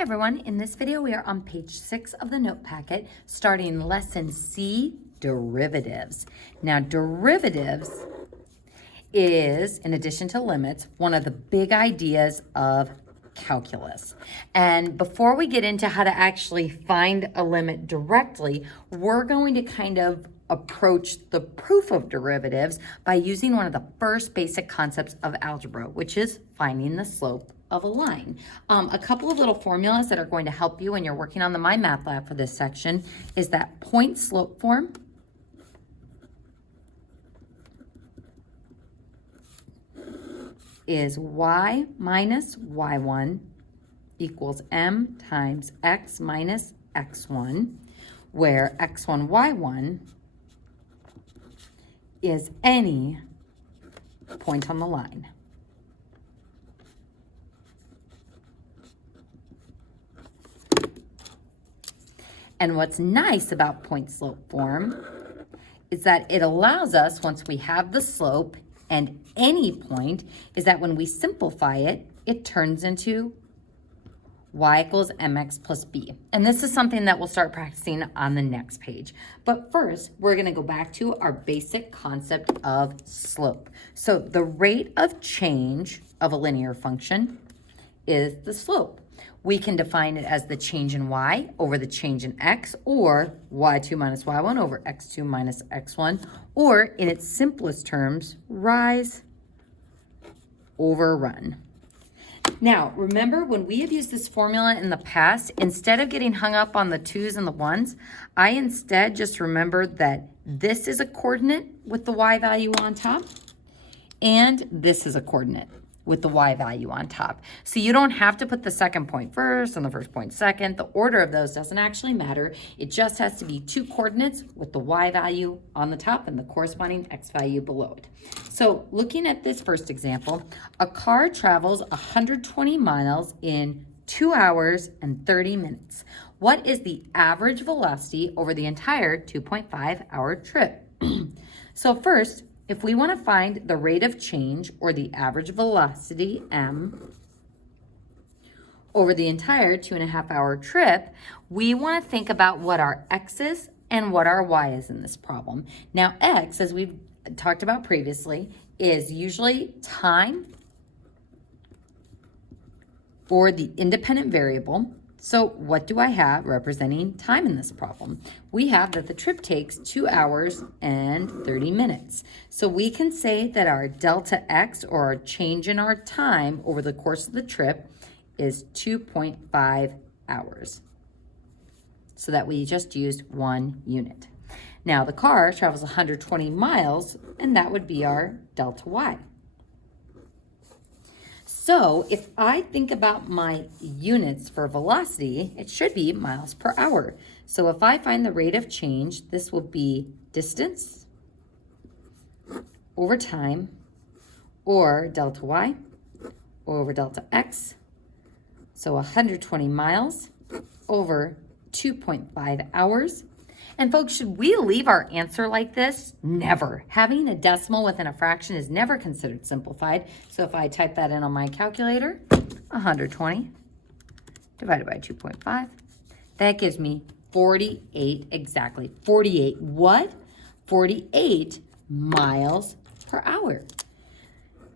Hi everyone, in this video we are on page 6 of the note packet, starting lesson C, derivatives. Now derivatives is, in addition to limits, one of the big ideas of calculus. And before we get into how to actually find a limit directly, we're going to kind of approach the proof of derivatives by using one of the first basic concepts of algebra, which is finding the slope of a line. A couple of little formulas that are going to help you when you're working on the My Math Lab for this section is that point slope form is y minus y1 equals m times x minus x1, where x1, y1 is any point on the line. And what's nice about point slope form is that it allows us, once we have the slope and any point, is that when we simplify it, it turns into y equals mx plus b. And this is something that we'll start practicing on the next page. But first, we're gonna go back to our basic concept of slope. So the rate of change of a linear function is the slope. We can define it as the change in y over the change in x, or y2 minus y1 over x2 minus x1, or in its simplest terms, rise over run. Now, remember when we have used this formula in the past, instead of getting hung up on the 2's and the 1's, I instead just remembered that this is a coordinate with the y value on top, and this is a coordinate with the y value on top. So you don't have to put the second point first and the first point second. The order of those doesn't actually matter. It just has to be two coordinates with the y value on the top and the corresponding x value below it. So looking at this first example, a car travels 120 miles in 2 hours and 30 minutes. What is the average velocity over the entire 2.5 hour trip? So first, if we want to find the rate of change, or the average velocity, m, over the entire 2.5 hour trip, we want to think about what our x is and what our y is in this problem. Now, x, as we've talked about previously, is usually time or the independent variable. So what do I have representing time in this problem? We have that the trip takes 2 hours and 30 minutes. So we can say that our delta x, or our change in our time over the course of the trip, is 2.5 hours. So that we just used 1 unit. Now the car travels 120 miles, and that would be our delta y. So if I think about my units for velocity, it should be miles per hour. So if I find the rate of change, this will be distance over time, or delta y over delta x. So 120 miles over 2.5 hours. And folks, should we leave our answer like this? Never. Having a decimal within a fraction is never considered simplified. So if I type that in on my calculator, 120 divided by 2.5, that gives me 48 exactly. 48 what? 48 miles per hour.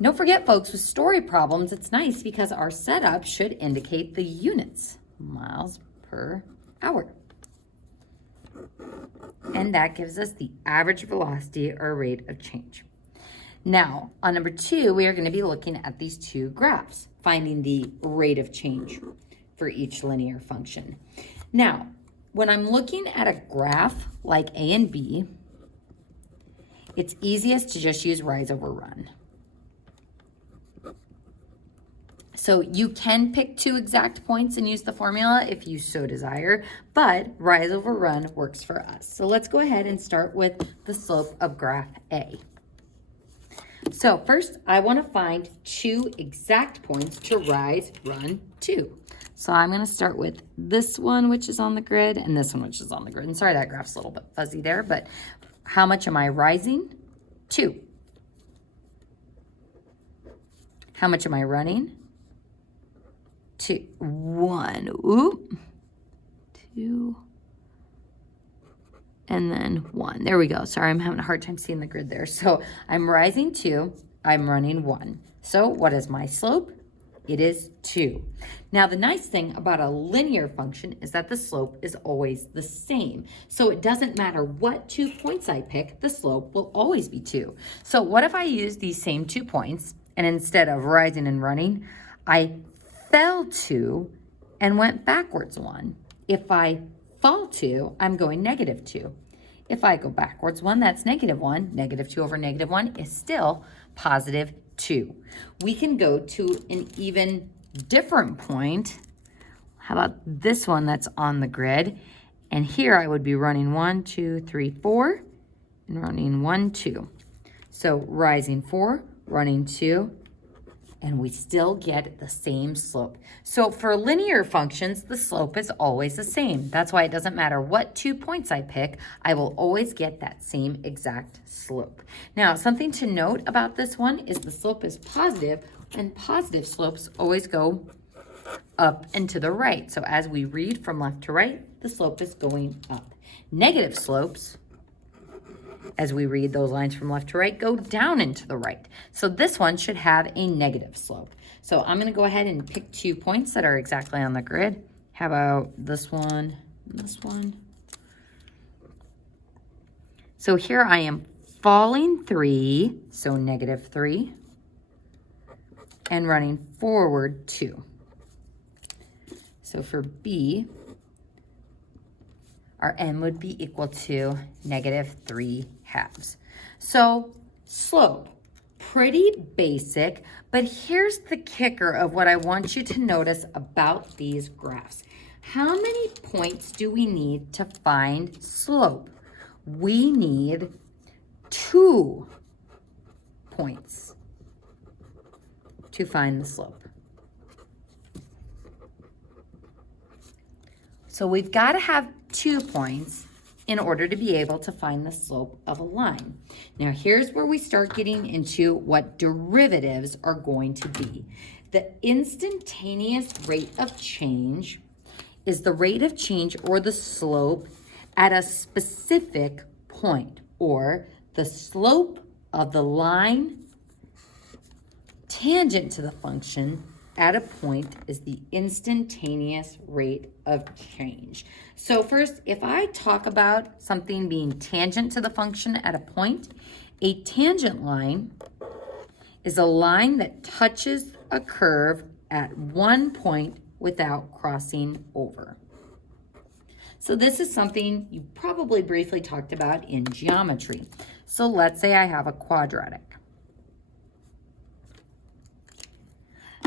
Don't forget, folks, with story problems, it's nice because our setup should indicate the units, miles per hour. And that gives us the average velocity or rate of change. Now, on number 2, we are going to be looking at these two graphs, finding the rate of change for each linear function. Now, when I'm looking at a graph like A and B, it's easiest to just use rise over run. So you can pick 2 exact points and use the formula if you so desire, but rise over run works for us. So let's go ahead and start with the slope of graph A. So first, I want to find 2 exact points to rise, run to. So I'm going to start with this one, which is on the grid, and this one, which is on the grid. And sorry, that graph's a little bit fuzzy there, but how much am I rising? 2. How much am I running? 2, 1, oop, 2, and then 1. There we go. Sorry, I'm having a hard time seeing the grid there. So I'm rising 2, I'm running 1. So what is my slope? It is 2. Now the nice thing about a linear function is that the slope is always the same. So it doesn't matter what 2 points I pick, the slope will always be 2. So what if I use these same 2 points and instead of rising and running, I fell 2 and went backwards 1? If I fall 2, I'm going negative 2. If I go backwards 1, that's negative 1. Negative 2 over negative 1 is still positive 2. We can go to an even different point. How about this one that's on the grid? And here I would be running 1, 2, 3, 4, and running 1, 2. So rising 4, running 2, and we still get the same slope. So for linear functions, the slope is always the same. That's why it doesn't matter what 2 points I pick, I will always get that same exact slope. Now, something to note about this one is the slope is positive, and positive slopes always go up and to the right. So as we read from left to right, the slope is going up. Negative slopes, as we read those lines from left to right, go down and to the right. So this one should have a negative slope. So I'm going to go ahead and pick 2 points that are exactly on the grid. How about this one and this one? So here I am falling 3, so negative 3, and running forward 2. So for B, our n would be equal to negative 3/2. So slope, pretty basic, but here's the kicker of what I want you to notice about these graphs. How many points do we need to find slope? We need 2 points to find the slope. So we've got to have 2 points in order to be able to find the slope of a line. Now here's where we start getting into what derivatives are going to be. The instantaneous rate of change is the rate of change or the slope at a specific point, or the slope of the line tangent to the function at a point is the instantaneous rate of change. So first, if I talk about something being tangent to the function at a point, a tangent line is a line that touches a curve at one point without crossing over. So this is something you probably briefly talked about in geometry. So let's say I have a quadratic.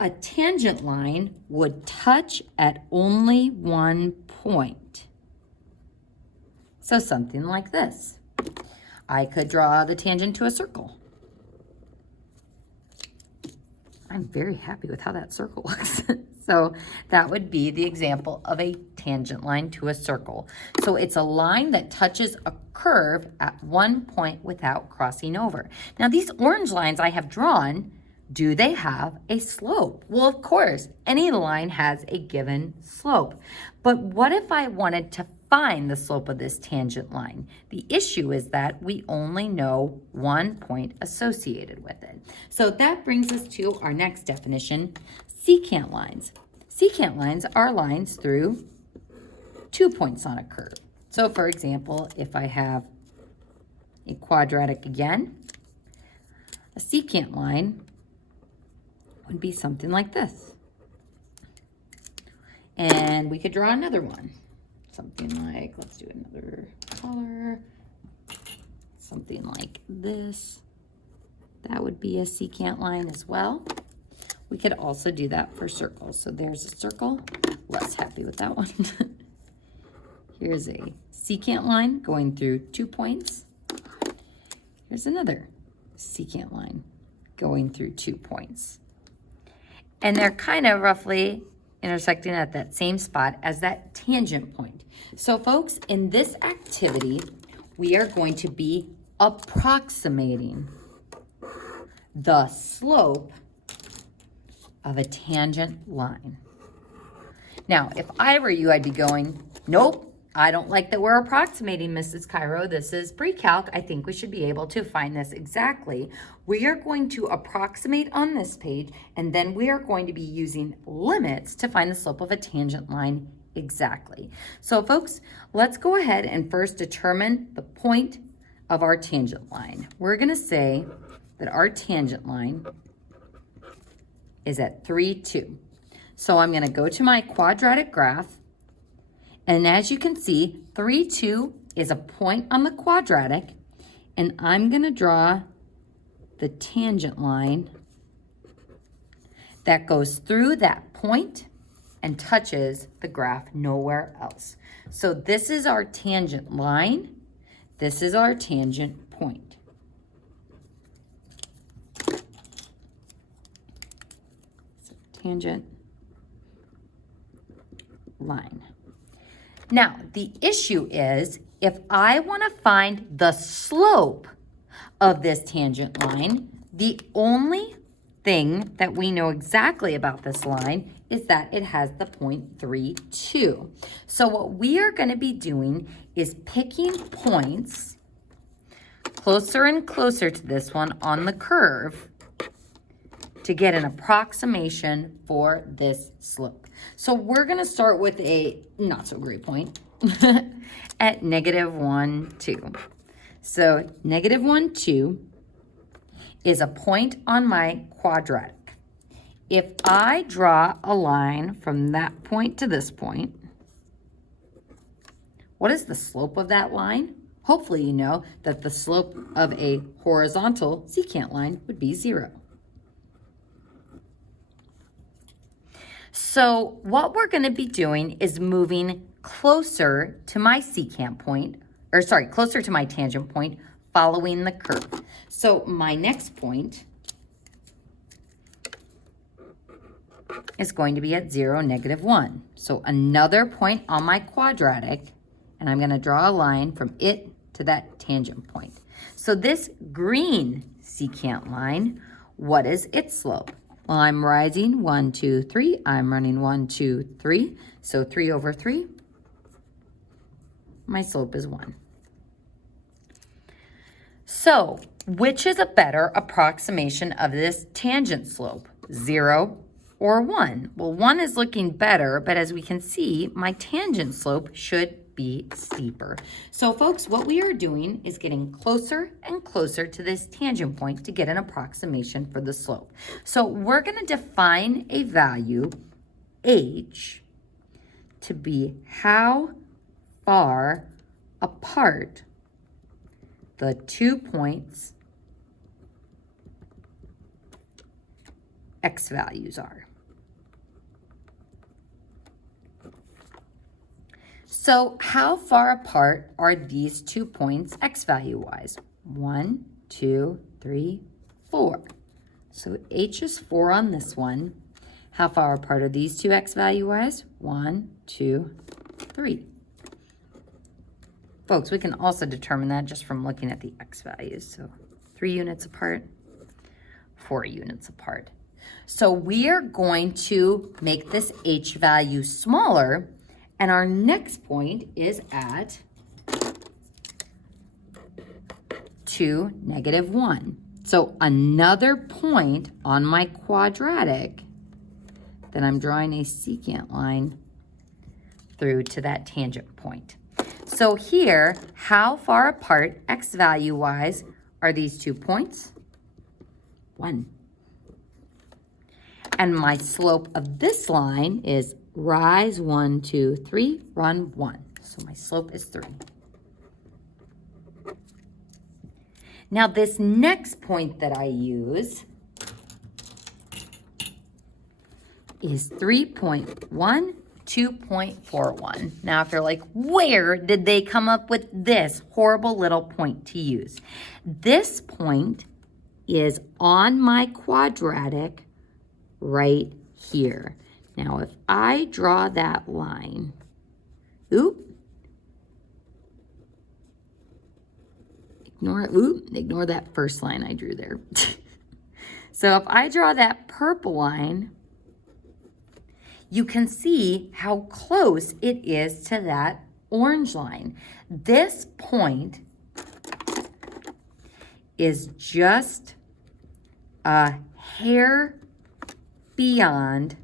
A tangent line would touch at only one point. So something like this. I could draw the tangent to a circle. I'm very happy with how that circle looks. So that would be the example of a tangent line to a circle. So it's a line that touches a curve at one point without crossing over. Now these orange lines I have drawn, do they have a slope? Well, of course, any line has a given slope. But what if I wanted to find the slope of this tangent line? The issue is that we only know one point associated with it. So that brings us to our next definition, secant lines. Secant lines are lines through 2 points on a curve. So for example, if I have a quadratic again, a secant line would be something like this. And we could draw another one. Something like, let's do another color. Something like this. That would be a secant line as well. We could also do that for circles. So there's a circle. Less happy with that one. Here's a secant line going through 2 points. Here's another secant line going through 2 points. And they're kind of roughly intersecting at that same spot as that tangent point. So folks, in this activity, we are going to be approximating the slope of a tangent line. Now, if I were you, I'd be going, nope, I don't like that we're approximating, Mrs. Cairo. This is pre-calc. I think we should be able to find this exactly. We are going to approximate on this page, and then we are going to be using limits to find the slope of a tangent line exactly. So folks, let's go ahead and first determine the point of our tangent line. We're going to say that our tangent line is at 3, 2. So I'm going to go to my quadratic graph, and as you can see, 3, 2 is a point on the quadratic, and I'm going to draw the tangent line that goes through that point and touches the graph, nowhere else. So this is our tangent line. This is our tangent point. So tangent line. Now, the issue is if I want to find the slope of this tangent line, the only thing that we know exactly about this line is that it has the point 3, 2. So what we are going to be doing is picking points closer and closer to this one on the curve to get an approximation for this slope. So we're going to start with a not so great point at -1, 2. So -1, 2 is a point on my quadratic. If I draw a line from that point to this point, what is the slope of that line? Hopefully you know that the slope of a horizontal secant line would be 0. So what we're going to be doing is moving closer to my secant point, or sorry, closer to my tangent point, following the curve. So my next point is going to be at 0, -1. So another point on my quadratic, and I'm going to draw a line from it to that tangent point. So this green secant line, what is its slope? Well, I'm rising 1, 2, 3. I'm running 1, 2, 3. So 3 over 3. My slope is 1. So which is a better approximation of this tangent slope, 0 or 1? Well, 1 is looking better, but as we can see, my tangent slope should be steeper. So folks, what we are doing is getting closer and closer to this tangent point to get an approximation for the slope. So we're going to define a value, h, to be how far apart the 2 points x values are. So how far apart are these 2 points x value-wise? 1, 2, 3, 4. So h is 4 on this one. How far apart are these 2 x value-wise? 1, 2, 3. Folks, we can also determine that just from looking at the x values. So 3 units apart, 4 units apart. So we are going to make this h value smaller, and our next point is at 2, -1. So another point on my quadratic that I'm drawing a secant line through to that tangent point. So here, how far apart x value-wise are these 2 points? 1. And my slope of this line is rise 1, 2, 3, run 1. So my slope is 3. Now this next point that I use is 3.1, 2.41. Now if you're like, where did they come up with this horrible little point to use? This point is on my quadratic right here. Now, if I draw that line, ignore that first line I drew there. So if I draw that purple line, you can see how close it is to that orange line. This point is just a hair beyond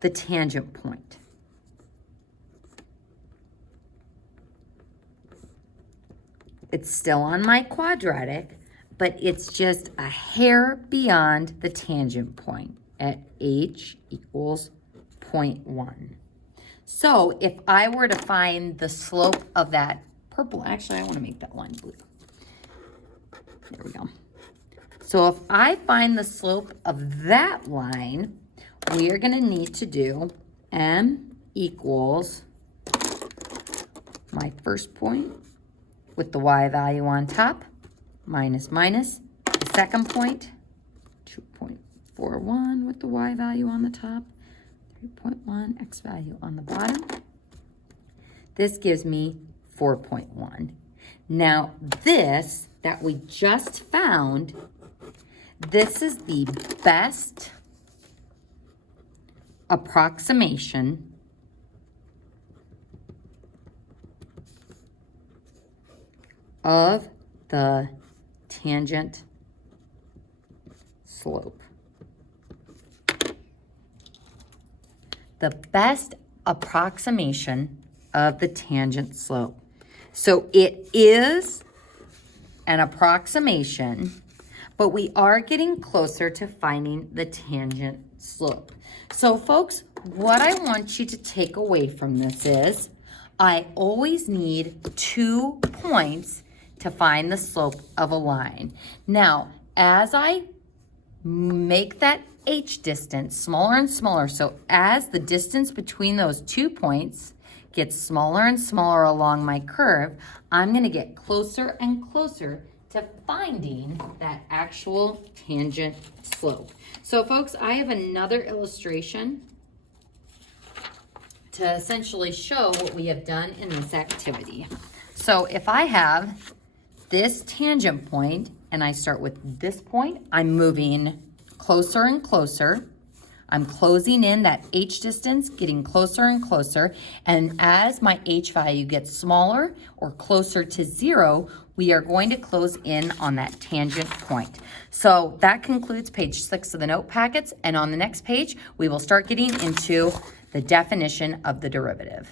the tangent point. It's still on my quadratic, but it's just a hair beyond the tangent point at h equals 0.1. So if I were to find the slope of that purple, actually I want to make that line blue. There we go. So if I find the slope of that line, we are going to need to do m equals my first point with the y value on top, minus minus, the second point, 2.41 with the y value on the top, 3.1 x value on the bottom. This gives me 4.1. Now this that we just found, this is the best approximation of the tangent slope. The best approximation of the tangent slope. So it is an approximation, but we are getting closer to finding the tangent slope. So folks, what I want you to take away from this is I always need 2 points to find the slope of a line. Now, as I make that h distance smaller and smaller, so as the distance between those 2 points gets smaller and smaller along my curve, I'm going to get closer and closer to finding that actual tangent slope. So folks, I have another illustration to essentially show what we have done in this activity. So if I have this tangent point and I start with this point, I'm moving closer and closer. I'm closing in that h distance, getting closer and closer. And as my h value gets smaller or closer to 0, we are going to close in on that tangent point. So that concludes page 6 of the note packets. And on the next page, we will start getting into the definition of the derivative.